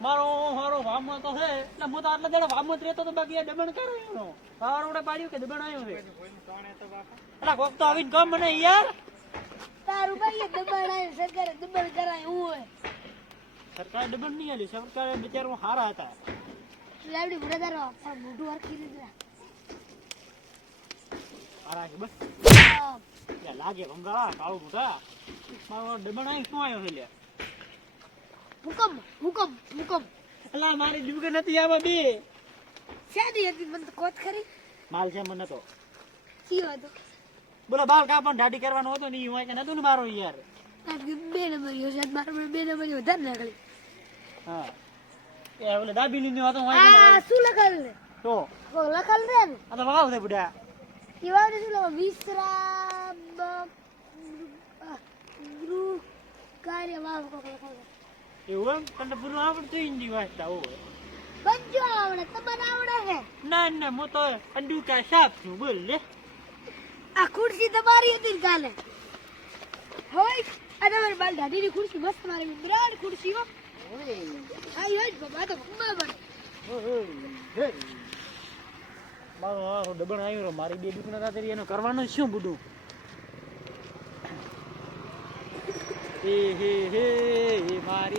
મારો ભામો તો છે એટલે હું તો આટલા દાડા ભામો જ રહેતો તો બાકી દબણ કરાયું તારોડે પાડ્યું કે દબણ આવ્યું છે એટલે કોક તો આવીને કામ મને યાર તારું ભાઈ દબાણ આવ્યું સરકારે દબાણ કરાય હું હોય સરકારે દબણ નહીં આલી સરકારે બિચારો હારા હતા લાવડી ભૂડાદારો મોઢું હરખી દીધા હારા છે બસ યા લાગે ભંગા કાળું મોટા મારો દબણ આવી શું આવ્યો છે લે હુકમ હુકમ હુકમ અલા મારી દુકાન નથી આમાં બે શાદી હતી મને તો કોત ખરી માલ છે મને તો કયો હતો બોલો બાલ કાપણ દાઢી કરવાનો હતો ને ઈ કે નતું ને મારો યાર આ 2 નંબર યો છે મારો 2 નંબર યો વધારે નાખલી હા એ ઓલે દાબી લીધું હતો આ શું લખેલ છે તો કો લખેલ છે ને આ તો વાવ છે બુડા ઈ વાવ ને શું લખેલ વિશ્રામ ગૃહ કાર્ય વાવ કો લખેલ એવું એમ તને પૂરું આવડતું હિન્દી વાંચતા હોય બંજો આવડે તમને આવડે છે ના ના હું તો અંડુકા સાફ છું બોલ લે આ ખુરશી તમારી હતી કાલે હોય આ તમારી બાલ દાદીની ખુરશી મસ્ત મારી બ્રાન્ડ ખુરશી હો આઈ હોય બાબા તો બરાબર મારો દબણ આવ્યો મારી બે દુકાન હતા એનું કરવાનું શું બધું હે મારી